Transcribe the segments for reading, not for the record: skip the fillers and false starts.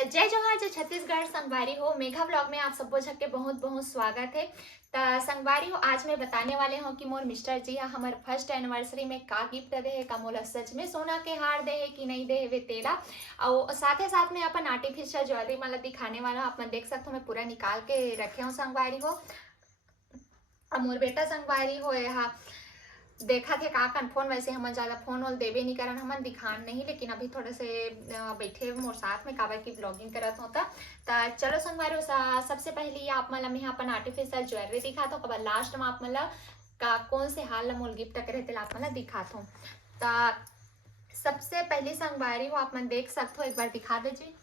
तो जय जोहार जय छत्तीसगढ़ संगवारी हो मेघा ब्लॉग में आप सबको झक के बहुत बहुत स्वागत है। तो संगवारी हो आज मैं बताने वाले हूँ कि मोर मिस्टर जी हमारे फर्स्ट एनिवर्सरी में का गिफ्ट दे है का मोला सच में सोना के हार दे है कि नहीं दे है वे तेरा और साथ ही साथ में अपन आर्टिफिशियल ज्वेलरी मतलब दिखाने वाला आप देख सकते हो। मैं पूरा निकाल के रखे हूँ संगवारी हो। अब मोर बेटा संगवारी हो यहाँ देखा थे का कन फोन, वैसे हम ज्यादा फोन वोल देवे नहीं करन हमन दिखान नहीं, लेकिन अभी थोड़े से बैठे मोर साथ में काबर की ब्लॉगिंग करत होता। तो चलो संगवारी सबसे पहले आप मतलब मैं अपन आर्टिफिशियल ज्वेलरी दिखाता हूँ, कब लास्ट में आप मतलब का कौन से हाल मोल गिफ्ट करे थे आप मतलब दिखाता हूँ। तो सबसे पहली संगवारी हो आप मन देख सकते हो, एक बार दिखा दीजिए।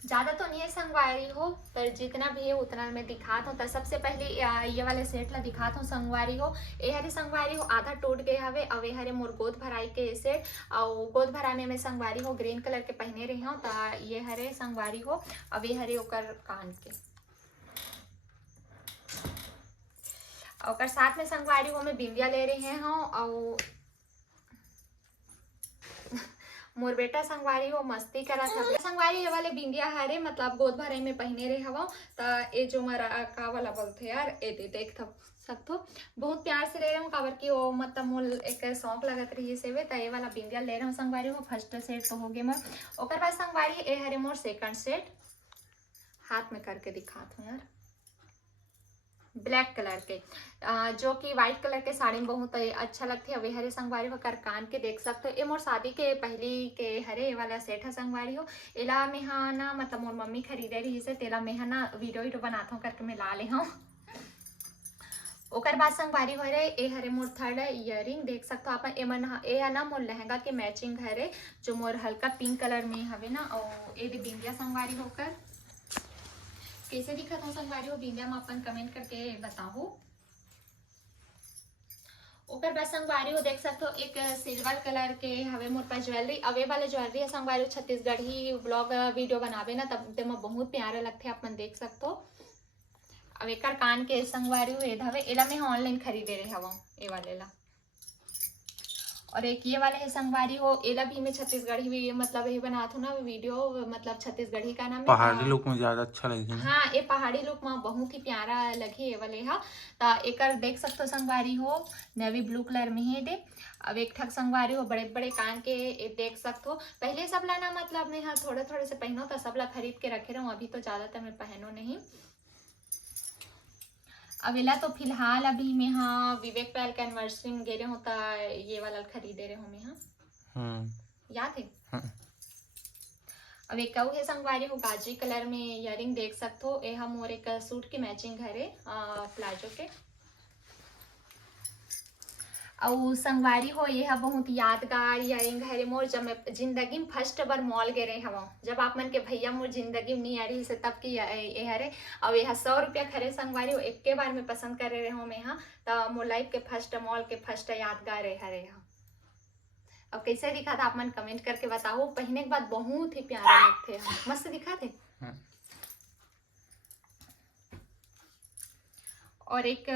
ज्यादा तो नहीं है संगवारी हो पर जितना भी है उतना मैं दिखाता हूँ। तो सबसे पहले ये वाले सेट ला दिखाता हूँ संगवारी हो। ए हरे संगवारी हो आधा टूट गए हवे और ये हरे मोर गोद भराई के सेट और गोद भरा में मैं संगवारी हो ग्रीन कलर के पहने रही हूँ। तो ये हरे संगवारी हो अब ये हरे ओकर कान के और साथ में संगवारी हो मैं बिंदिया ले रही हूँ और मोर बेटा संगवारी हो मस्ती करा था। संगवारी ये वाले बिंदिया हरे मतलब गोद भरे में पहने रहे हवा। तो ये जो मरा का वाला बोलते यार ए देख सकते बहुत प्यार से ले रहे हूँ काबर की वो मतलब मोल एक शौक लगत रही से वे। तो ये वाला बिंदिया ले रहा हूँ संगवारी हो। फर्स्ट सेट तो हो गए मोर, ओकर बाद संगवारी ए हरे मोर सेकंड सेट हाथ में करके दिखाता हूँ यार, ब्लैक कलर के जो कि व्हाइट कलर के साड़ी में बहुत अच्छा लगती है। वे हरे संगवारी हो कर कान के देख सकते हो। ये मोर शादी के पहली के हरे वाला सेट है संगवारी हो। एला में हाँ ना मतलब मोर मम्मी खरीदे रही से तेला में ना वीडियो बनाता हूँ करके मैं ला ले हूँ। ओकर बाद संगवारी हो रहे ए हरे मोर थर्ड इयरिंग देख सकते हो आप। एमन ए ना मोर लहंगा के मैचिंग हरे जो मोर हल्का पिंक कलर में हवे ना। और ए बिंदिया संगवारी होकर कैसे दिखा था संगवारी हो बिंदिया में अपन कमेंट करके बताओ। ओकर बाद संगवारी हो देख सकते हो एक सिल्वर कलर के हवे मोर पास ज्वेलरी अवे वाले ज्वेलरी है संगवारी हो। छत्तीसगढ़ी ब्लॉग वीडियो बनावे ना तब ते बहुत प्यारे लगते अपन देख सकते हो। अब एक कान के संगवारी हो हवे एला मैं ऑनलाइन खरीदे रहे हवा ए वाले ला। और एक ये वाले है संगवारी हो एला भी मैं छत्तीसगढ़ी भी मतलब ये बनाता हूँ ना वीडियो मतलब छत्तीसगढ़ी का नाम पहाड़ी लुक में ज्यादा अच्छा लगे ना। हाँ ये पहाड़ी लुक में बहुत ही प्यारा लगे ये वाले हा। तो एक देख सकते हो संगवारी हो नेवी ब्लू कलर में है दे। अब एक ठक संगवारी हो बड़े बड़े कान के देख सकते हो। पहले सब ला ना मतलब मैं हाँ थोड़े थोड़े से पहनो तो सब ला खरीद के रखे रहूँ, अभी तो ज्यादातर मैं पहनो नहीं। अवेला तो फिलहाल अभी मैं हाँ विवेक पैल के एनिवर्सरी में गए होता ये वाला खरीदे रहे हूँ मैं हाँ याद है। अब एक है संगवारी हो गाजरी कलर में इयरिंग देख सकते हो। ये हम और एक सूट की मैचिंग है प्लाजो के और संगवारी हो ये बहुत यादगार इयरिंग है मोर जब मैं जिंदगी में फर्स्ट बार मॉल गए रहे हवा जब आप मन के भैया मोर जिंदगी में नहीं आ रही से तब की ये हरे और यह 100 रुपया खरे संगवारी हो एक के बार में पसंद कर रहे हो मैं हाँ। तो मोर लाइफ के फर्स्ट मॉल के फर्स्ट यादगार हरे यहाँ। अब कैसे दिखा था आप मन कमेंट करके बताओ, पहने के बाद बहुत ही प्यारे लगते हैं मस्त दिखा थे। और एक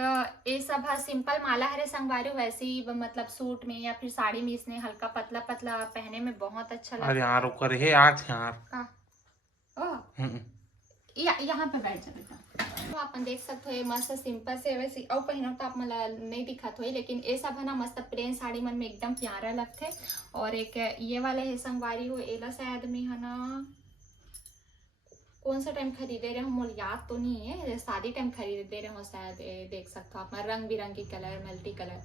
ये सब है सिंपल माला हरे संगवारी वैसे ही मतलब सूट में या फिर साड़ी में इसने हल्का पतला पतला पहने में बहुत अच्छा लगता है। अरे यार ऊपर है आज यार यहाँ पे बैठ जा बेटा। तो आप देख सकते हो मस्त सिंपल से वैसे और पहनो तो आप मला नहीं दिखत हो, लेकिन ये सब है ना मस्त प्लेन साड़ी मन में एकदम प्यारा लगते। और एक ये वाले है संगवारी हो एला शायद में है ना कौन सा टाइम खरीदे रहे हो मोल याद तो नहीं है, शादी टाइम खरीदे रहे हो शायद। देख सकते हो आप रंग बिरंगी कलर मल्टी कलर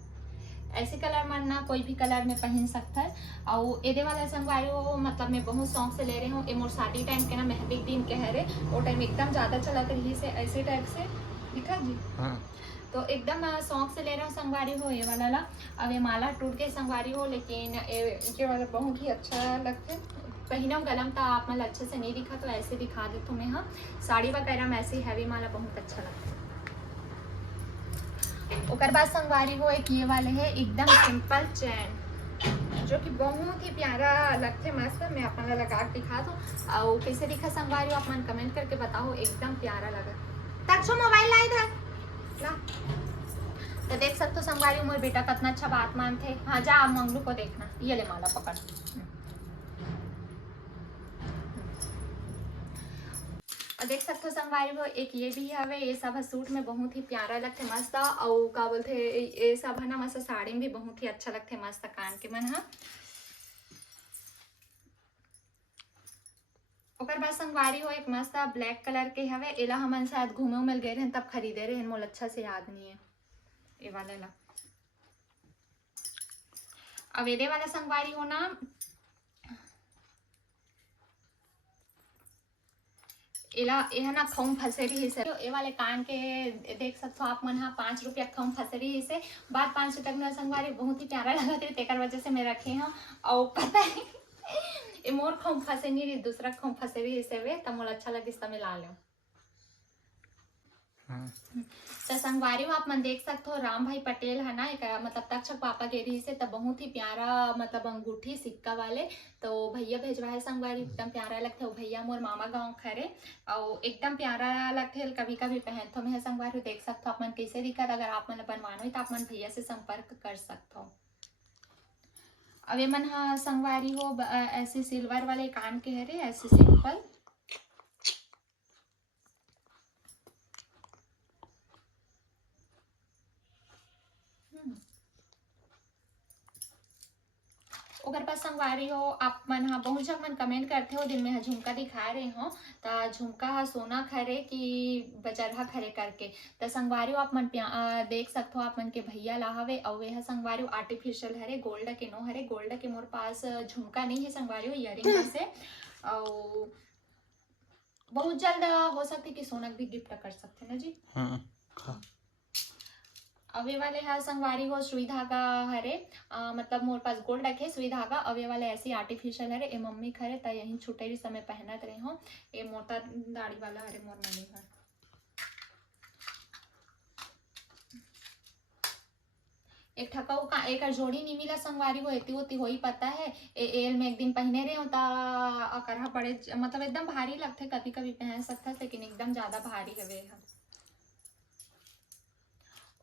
ऐसे कलर में ना कोई भी कलर में पहन सकता है। और एदे वाला संगवारी हो मतलब मैं बहुत शौक से ले रही हूँ। ये मोर शादी टाइम के ना मेहंदी दिन के हरे वो टाइम एकदम ज्यादा चलत रही से ऐसे टाइप से दिखा जी तो एकदम शौक से ले रहे हो संगवारी हो ये वाला ला। अब ये माला टूट के संगवारी हो लेकिन ये वाला बहुत ही अच्छा लगते पहनम गलम तो आप मतलब अच्छे से नहीं दिखा तो ऐसे दिखा दे तुम्हें हाँ। साड़ी वगैरह में ऐसे हैवी माला बहुत अच्छा लगता है। ओकर बाद संगवारी हो एक ये वाले है एकदम सिंपल चैन जो कि बहुत ही प्यारा लगते मस्त। मैं अपना लगा के दिखा दूँ और कैसे दिखा संगवारी हो आप मन कमेंट करके बताओ, एकदम प्यारा लगा। तक मोबाइल ला इधर ला। तो देख सकते हो संगवारी मोर बेटा कितना अच्छा बात मानते। हाँ जा मंगलू को देखना ये ले माला पकड़। और देख सकते हो संगवारी हो एक ये भी हवे, ये सब सूट में बहुत ही प्यारा लगते मस्त, और का बोलते ये सब है ना मस्त साड़ी में भी बहुत ही अच्छा लगते मस्त कान के मन हा। ओकर बाद संगवारी हो एक मस्त ब्लैक कलर के हवे, एला हमन शायद घूमे उमल गए रहे तब खरीदे रहे, मोल अच्छा से याद नहीं है ये वाला ला। अब ये वाला संगवारी हो ना एला यह ना खम फसेरी ही से, ये वाले कान के देख सकते हो आप मन हा 5 रुपया खम फसेरी ही से, बाद 5 रुपया में संगवारी बहुत ही प्यारा लगा थे, तेकर वजह से मैं रखे हूँ। और पता है ये मोर खम फसे नहीं रही, दूसरा खम फसेरी ही से वे, तब मोला अच्छा लगिस तब मैं ला लो। तो संगवारी हो आप मन देख सकते हो राम भाई पटेल है ना, एक मतलब तक्षक पापा के रही से, तब बहुत ही प्यारा मतलब अंगूठी सिक्का वाले, तो भैया भेजवा है संगवारी, एकदम प्यारा लगते हो, भैया मोर मामा गाँव खरे, और एकदम प्यारा लगते, कभी कभी पहन तो मैं संगवारी देख सकते हो आप मन कैसे दिखत, अगर आप मन बनवाना हो तो आप मन भैया से संपर्क कर सकते हो। अब ये मन हा संगवारी हो ऐसे सिल्वर वाले कान के हरे, ऐसे सिंपल ओकर पास संगवारी हो आप मन हा बहुत जग मन कमेंट करते हो दिन में हा झुमका दिखा रहे हो, ता झुमका हा सोना खरे कि बजरहा खरे करके, त संगवारी हो आप मन देख सकते हो आप मन के भैया ला हवे, और यह संगवारी हो आर्टिफिशियल हरे, गोल्ड के नो हरे, गोल्ड के मोर पास झुमका नहीं है संगवारी हो, इयरिंग से, और बहुत जल्द हो सकती कि सोनक भी गिफ्ट कर सकते ना जी। अवे वाले है संगवारी हो सुई धागा हरे, मतलब मोर पास गोल्ड रखे सुई धागा, अवे वाले ऐसी आर्टिफिशियल हरे, ए मम्मी खरे त यही छुटेरी समय पहनत रहे हो, ए मोटा दाढ़ी वाला हरे मोर मम्मी घर। एक ठकाऊ का एक जोड़ी नहीं मिला संगवारी हो, एती होती हो ही पता है, एल में एक दिन पहने रहे हो ता करहा पड़े, मतलब एकदम भारी लगते, कभी कभी पहन सकता लेकिन एकदम ज्यादा भारी हवे है।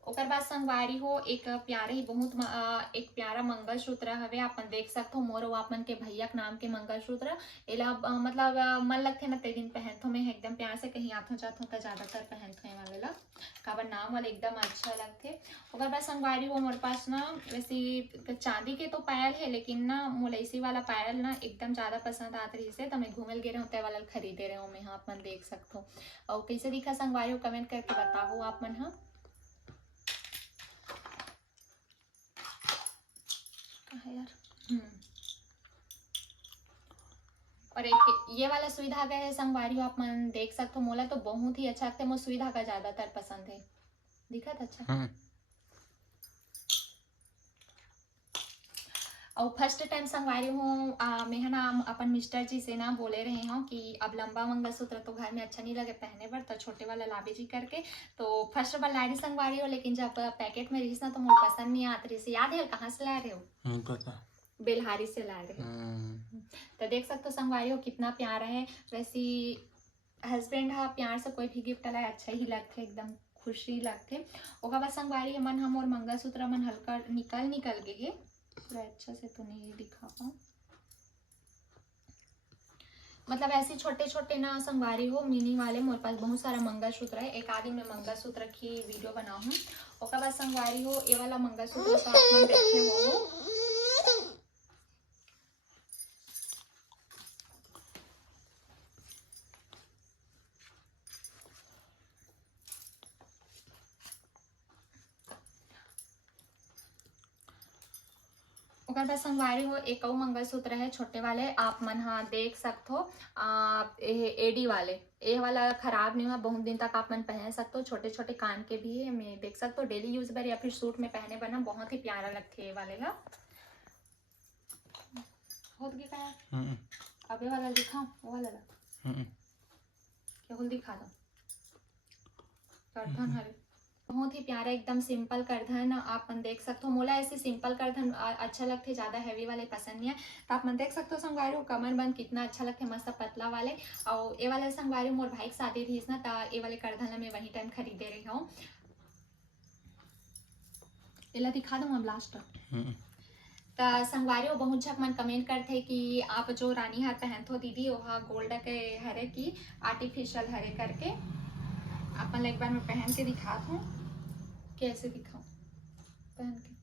ओकर बाद संगवारी हो एक प्यारे ही बहुत एक प्यारा मंगलसूत्र हवे, आप मन देख सकते हो मोर आप मन के भैया के नाम के मंगलसूत्र, एला मतलब मन लगथे ना ते दिन पहनथो मैं एकदम प्यार से, कहीं आथो जाथो तो ज्यादातर पहनथो ये वाले ला, काबर नाम वाले एकदम अच्छा लगथे। ओकर बाद संगवारी हो मोर पास ना वैसी चांदी के तो पायल है, लेकिन ना मोलैसी वाला पायल ना एकदम ज्यादा पसंद आत रही से, तो मैं घूमल गे रहे वाला खरीदे रहे मैं, आप मन देख सकते हो। और कैसे दिखा संगवारी हो कमेंट करके बताओ आप मन हा। यार और एक ये वाला सुई धागा है संगवारी आप मन देख सकते हो, मोला तो बहुत ही अच्छा लगता है, मुझे सुई धागा ज्यादातर पसंद है, दिखत अच्छा। और फर्स्ट टाइम संगवारी हूँ मैं ना अपन मिस्टर जी से ना बोले रहे हूँ कि अब लंबा मंगलसूत्र तो घर में अच्छा नहीं लगे पहने पर, तो छोटे वाला लाबे जी करके, तो फर्स्ट बार ला रही संगवारी हो, लेकिन जब पैकेट में रही ना तो मुझे पसंद नहीं आती रही, याद है कहाँ से ला रहे हो? नहीं पता, बेलहारी से ला रहे हो। तो देख सकते हो संगवारी हो कितना प्यारा है, वैसी हस्बैंड हा प्यार से कोई भी गिफ्ट लाए अच्छा ही लगते, एकदम खुशी लगते। ओकर बाद संगवारी मन हम और मंगलसूत्र मन हल्का निकल गए, पूरा अच्छा से तो नहीं दिखा पाऊँ, मतलब ऐसे छोटे छोटे ना संगवारी हो मिनी वाले मोरे पास बहुत सारा मंगलसूत्र है, एक आदि में मंगलसूत्र की वीडियो बनाऊँ। ओकर बाद संगवारी हो ये वाला मंगलसूत्र तो आप मन देखे हो, ओकर बाद संगवारी हो एक और मंगलसूत्र है छोटे वाले, आप मन हाँ देख सकते हो एडी वाले, ये वाला खराब नहीं हुआ, बहुत दिन तक आप मन पहन सकते हो, छोटे छोटे कान के भी है, मैं देख सकते हो डेली यूज पर या फिर सूट में पहने बना बहुत ही प्यारा लगते है ये वाले ला। हो गया अब ये वाला दिखाऊं, वो वाला ला क्या बोल दिखा दो, करधन हरे बहुत ही प्यारा एकदम सिंपल करधन, आप मन देख सकते हो, मोला ऐसे सिंपल करधन अच्छा लगते, ज्यादा हैवी वाले पसंद नहीं है, तो आप मन देख सकते हो संगवारी कमर बंद कितना अच्छा लगते, मस्त पतला वाले। और ये वाले संगवारी मोर भाई की शादी रही ना, तो ये वाले करधन मैं वही टाइम खरीदे रही हूँ, एला दिखा दूँ अब लास्ट। त संगवारी हो बहुत झक मन कमेंट करथे कि आप जो रानी हार पहनत हो दीदी ओहा गोल्ड के हरे की आर्टिफिशियल हरे करके। अपन ला एक बार मैं पहन के दिखात हूँ कैसे दिखाऊं पहन के।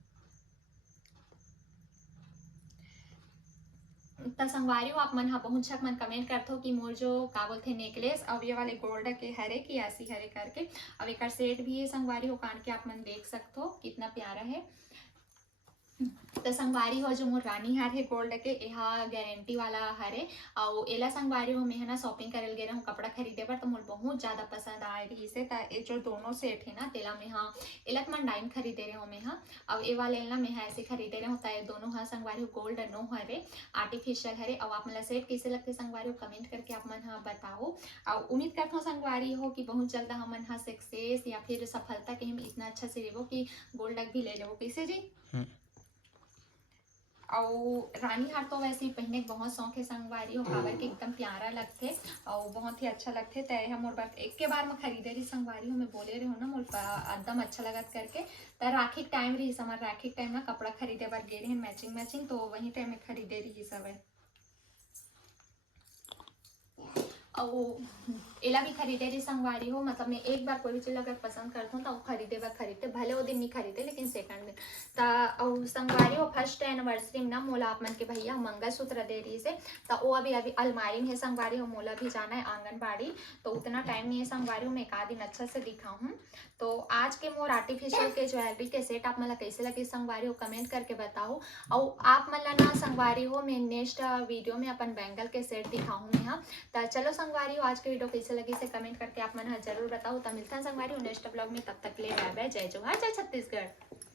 त संगवारी हो आप मन हा बहुत झक मन कमेंट करथो कि मोर जो का बोलथे नेकलेस अब ये वाले गोल्ड के हरे की ऐसी हरे करके। अब एक सेट भी है संगवारी हो कान के आप मन देख सकथो कितना प्यारा है। तो संगवारी हो जो मोर रानी हार है गोल्ड के एहा गारंटी वाला हरे और एला संगवारी हो मैं ना शॉपिंग करल गे रहूं कपड़ा खरीदे बर तो मोर बहुत ज्यादा पसंद आए रही से। ये जो दोनों सेट है ना तेला में हाँ एला मन डाइन खरीदे रहे हो मैं हाँ अब ए वाले ना मैं ऐसे खरीदे रहे हूँ। ये दोनों हाँ संगवारी हो गोल्ड नो हरे आर्टिफिशियल हरे और आप मतलब सेट कैसे लगते संगवारी हो कमेंट करके आप मन हाँ बताओ। और उम्मीद करता हूँ संगवारी हो कि बहुत जल्द हमन हाँ सक्सेस या फिर सफलता के हम इतना अच्छा से रेबो कि गोल्ड भी ले लेबो कैसे जी। और रानी हार तो वैसे ही पहने के बहुत शौक है संगवारी हो काबर के एकदम प्यारा लगथे और बहुत ही अच्छा लगथे। तय हम मोर बार एक के बार में खरीदे रही संगवारी हो मैं बोले रही हूँ ना मोर एकदम अच्छा लगत करके। त राखी टाइम रही हमार राखी टाइम ना कपड़ा खरीदे बार गे रही मैचिंग मैचिंग तो वही टाइम में खरीदे रही सब और एला भी खरीदे रही संगवारी हो। मतलब मैं एक बार कोई भी चीज अगर पसंद करता हूँ तो खरीदे बार खरीदते भले वो दिन नहीं खरीदे लेकिन सेकंड दिन और संगवारी हो फर्स्ट एनिवर्सरी में ना मोला आप मन के भैया मंगलसूत्र दे रही से तो वो अभी अभी अलमारी में है संगवारी हो। मोला भी जाना है आंगनबाड़ी तो उतना टाइम नहीं है संगवारी हो मैं एक आध दिन अच्छा से दिखाऊँ। तो आज के मोर आर्टिफिशियल के ज्वेलरी के सेट आप मला कैसे लगे संगवारी हो कमेंट करके बताओ। और आप मला ना संगवारी हो मैं नेक्स्ट वीडियो में अपन बैंगल के सेट दिखाऊँ मैं हाँ। तो चलो संगवारी हो आज के वीडियो कैसे लगी से कमेंट करके आप मन जरूर बताओ। तो मिलता है संगवारी हो नेक्स्ट ब्लॉग में तब तक ले बाय बाय जय जोहार जय छत्तीसगढ़।